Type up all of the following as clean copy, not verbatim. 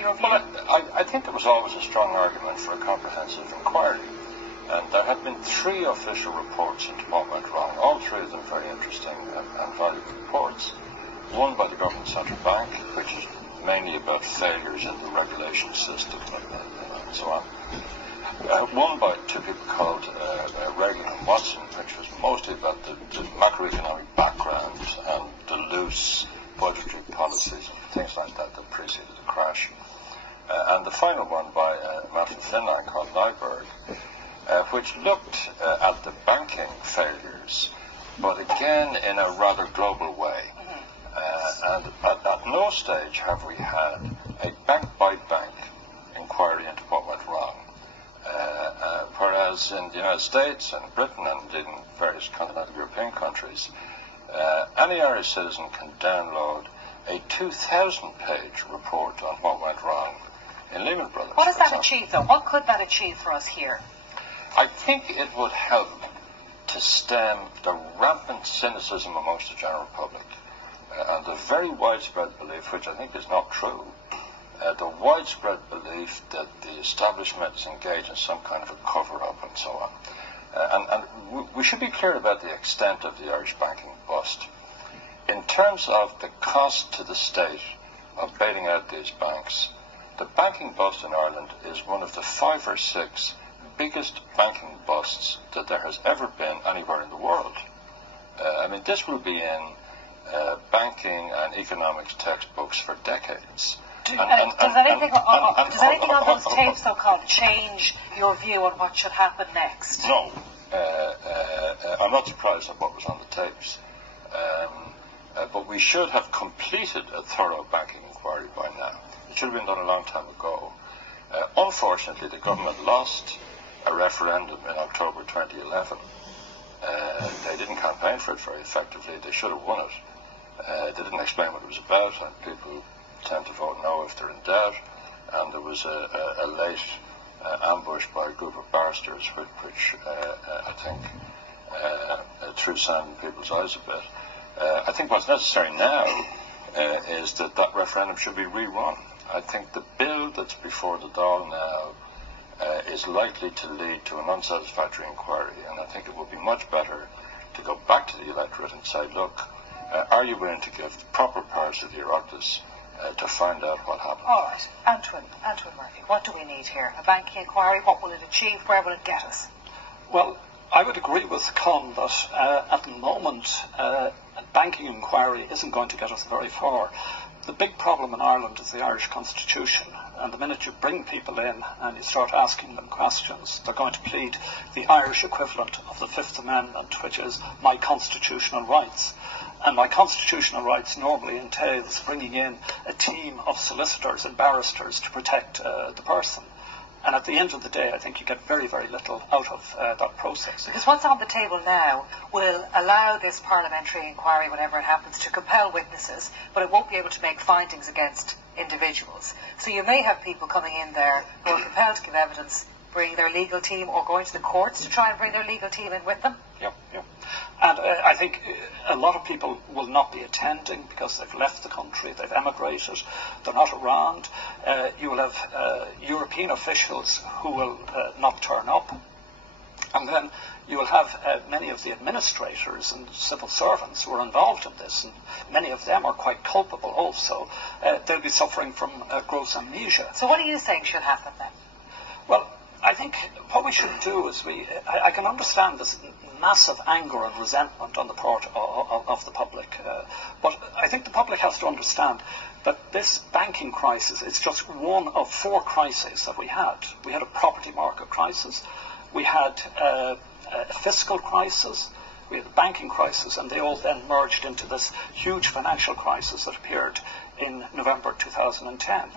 your view? Well, I think there was always a strong argument for a comprehensive inquiry. And there had been 3 official reports into what went wrong, all 3 of them very interesting and valuable reports. One by the government central bank, which is mainly about failures in the regulation system and so on. One by 2 people called Reagan and Watson, which was mostly about the macroeconomic background and the loose budgetary policies and things like that that preceded the crash. And the final one by a man from Finland called Nyberg, which looked at the banking failures, but again in a rather global way. And at no stage have we had a bank-by-bank inquiry into what went wrong. Whereas in the United States and Britain and in various continental European countries, any Irish citizen can download a 2,000-page report on what went wrong in Lehman Brothers. What does that achieve, though? What could that achieve for us here? I think it would help to stem the rampant cynicism amongst the general public and the very widespread belief, which I think is not true, the widespread belief that the establishment is engaged in some kind of a cover-up and so on. And we should be clear about the extent of the Irish banking bust. In terms of the cost to the state of bailing out these banks, the banking bust in Ireland is one of the 5 or 6 biggest banking busts that there has ever been anywhere in the world. This will be in banking and economics textbooks for decades. Does anything on those tapes, so-called, change your view on what should happen next? No. I'm not surprised at what was on the tapes. But we should have completed a thorough banking inquiry by now. It should have been done a long time ago. Unfortunately, the government lost a referendum in October 2011. They didn't campaign for it very effectively. They should have won it. They didn't explain what it was about, and people tend to vote no if they're in doubt. And there was a late ambush by a group of barristers, which I think threw sand in people's eyes a bit. I think what's necessary now is that referendum should be rerun. I think the bill that's before the Dáil now is likely to lead to an unsatisfactory inquiry, and I think it would be much better to go back to the electorate and say, look, are you willing to give proper powers to the Oireachtas to find out what happened? All right. Antoine Murphy, what do we need here? A banking inquiry? What will it achieve? Where will it get us? Well, I would agree with Con that at the moment a banking inquiry isn't going to get us very far. The big problem in Ireland is the Irish Constitution, and the minute you bring people in and you start asking them questions, they're going to plead the Irish equivalent of the Fifth Amendment, which is my constitutional rights. And my constitutional rights normally entails bringing in a team of solicitors and barristers to protect the person. And at the end of the day, I think you get very, very little out of that process. Because what's on the table now will allow this parliamentary inquiry, whenever it happens, to compel witnesses, but it won't be able to make findings against individuals. So you may have people coming in there who are compelled to give evidence, bring their legal team, or going to the courts to try and bring their legal team in with them. Yep. And I think a lot of people will not be attending because they've left the country, they've emigrated, they're not around. You will have European officials who will not turn up. And then you will have many of the administrators and civil servants who are involved in this, and many of them are quite culpable also. They'll be suffering from gross amnesia. So what are you saying should happen then? Well, I think what we should do is I can understand this massive anger and resentment on the part of the public, but I think the public has to understand that this banking crisis is just one of 4 crises that we had. We had a property market crisis, we had a fiscal crisis, we had a banking crisis, and they all then merged into this huge financial crisis that appeared in November 2010.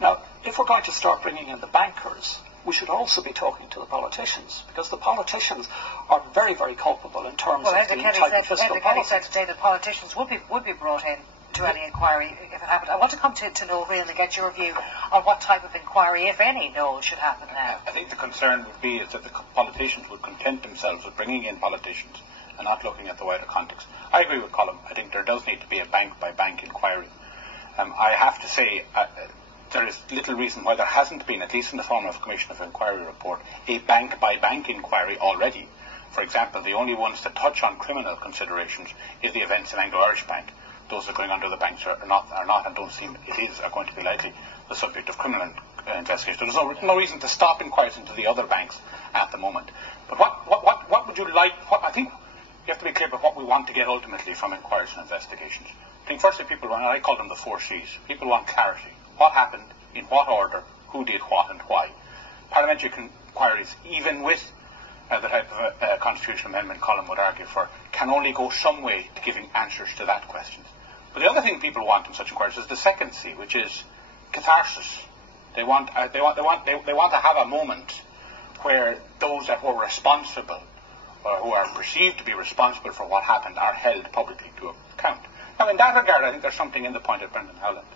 Now, if we're going to start bringing in the bankers, we should also be talking to the politicians, because the politicians are very, very culpable in terms of the type of fiscal policy. Kelly said today that politicians would be brought in to any inquiry if it happened. I want to come to Noel Real and get your view on what type of inquiry, if any, Noel, should happen now. I think the concern would be is that the politicians would content themselves with bringing in politicians and not looking at the wider context. I agree with Colin. I think there does need to be a bank-by-bank inquiry. I have to say, there is little reason why there hasn't been, at least in the form of a Commission of Inquiry report, a bank-by-bank inquiry already. For example, the only ones that touch on criminal considerations is the events in Anglo-Irish Bank. Those that are going under the banks are not, and don't seem are going to be likely the subject of criminal investigation. There's no reason to stop inquiries into the other banks at the moment. But what would you like? I think you have to be clear about what we want to get ultimately from inquiries and investigations. I think firstly people want, I call them the 4 C's. People want clarity. What happened, in what order, who did what and why. Parliamentary inquiries, even with the type of constitutional amendment Colin would argue for, can only go some way to giving answers to that question. But the other thing people want in such inquiries is the second C, which is catharsis. They want to have a moment where those that were responsible, or who are perceived to be responsible for what happened, are held publicly to account. Now, in that regard, I think there's something in the point that Brendan Howland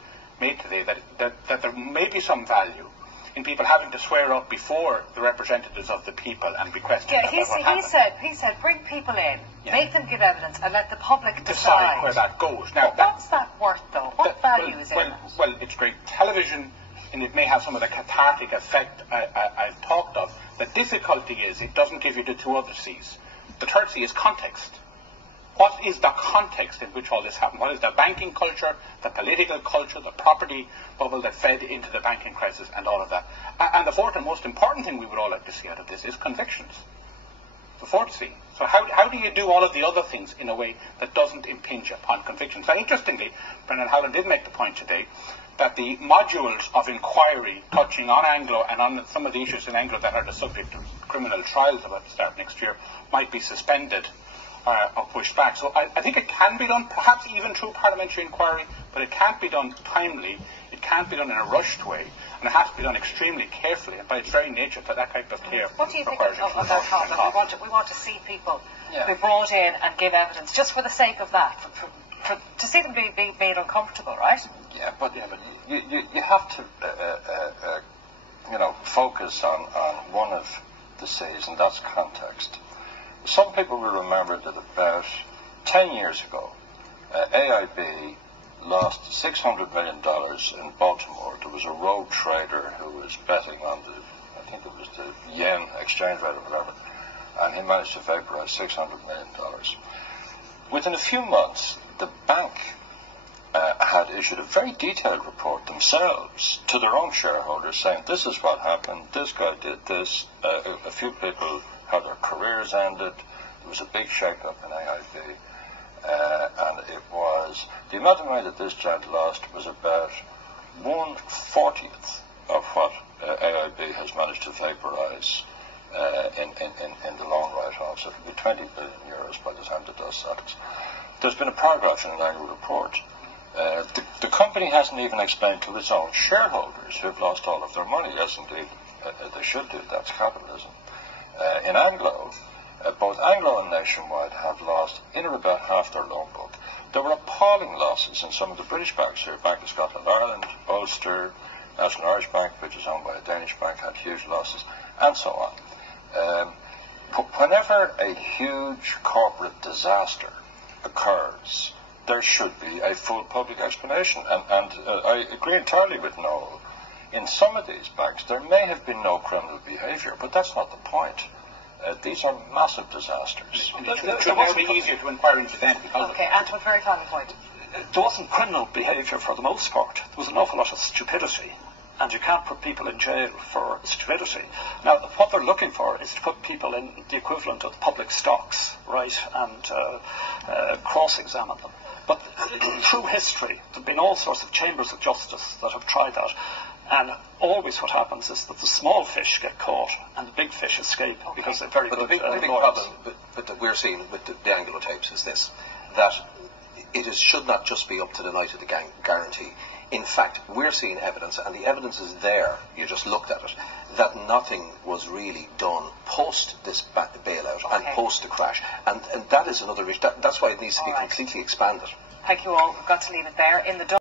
made today that there may be some value in people having to swear up before the representatives of the people and be questioned about what happened. He said, bring people in, make them give evidence, and let the public decide where that goes. Now, what's that worth, though? What value is in it? Well, it's great television, and it may have some of the cathartic effect I've talked of. The difficulty is it doesn't give you the 2 other C's. The third C is context. What is the context in which all this happened? What is the banking culture, the political culture, the property bubble that fed into the banking crisis and all of that? And the fourth and most important thing we would all like to see out of this is convictions. The 4th C. So how do you do all of the other things in a way that doesn't impinge upon convictions? Now, interestingly, Brendan Howland did make the point today that the modules of inquiry touching on Anglo and on some of the issues in Anglo that are the subject of criminal trials about to start next year might be suspended or pushed back. So I think it can be done, perhaps even through parliamentary inquiry, but it can't be done timely, it can't be done in a rushed way, and it has to be done extremely carefully, and by its very nature, that type of care What do you think of that comment? We want to see people be brought in and give evidence, just for the sake of that, to see them be made uncomfortable, right? Yeah, but you have to focus on one of the C's, and that's context. Some people will remember that about 10 years ago, AIB lost $600 million in Baltimore. There was a rogue trader who was betting on I think it was the yen exchange rate or whatever, and he managed to vaporize $600 million. Within a few months, the bank had issued a very detailed report themselves to their own shareholders saying, this is what happened, this guy did this, a few people had their careers ended, there was a big shake-up in AIB, and it was, the amount of money that this gent lost was about 1/40 of what AIB has managed to vaporize in the loan write-offs. It will be 20 billion euros by the time the dust settles. There's been a paragraph in an annual report. The company hasn't even explained to its own shareholders who've lost all of their money, as indeed they should do. That's capitalism. In Anglo, both Anglo and Nationwide have lost in or about half their loan book. There were appalling losses in some of the British banks here. Bank of Scotland, Ireland, Ulster, National Irish Bank, which is owned by a Danish bank, had huge losses, and so on. Whenever a huge corporate disaster occurs, there should be a full public explanation. And I agree entirely with Noel. In some of these banks, there may have been no criminal behaviour, but that's not the point. These are massive disasters. It would be easier to inquire into them. Okay, and to a very final point. There wasn't criminal behaviour for the most part. There was an awful lot of stupidity. And you can't put people in jail for stupidity. Now, what they're looking for is to put people in the equivalent of public stocks, right, and cross-examine them. But through history, there have been all sorts of chambers of justice that have tried that. And always what happens is that the small fish get caught and the big fish escape because they're very good lawyers. But the big problem that we're seeing with the Anglo tapes is this, that should not just be up to the night of the guarantee. In fact, we're seeing evidence, and the evidence is there, you just looked at it, that nothing was really done post this bailout and post the crash. And that is another issue. That's why it needs to be completely expanded. Thank you all. We've got to leave it there. In the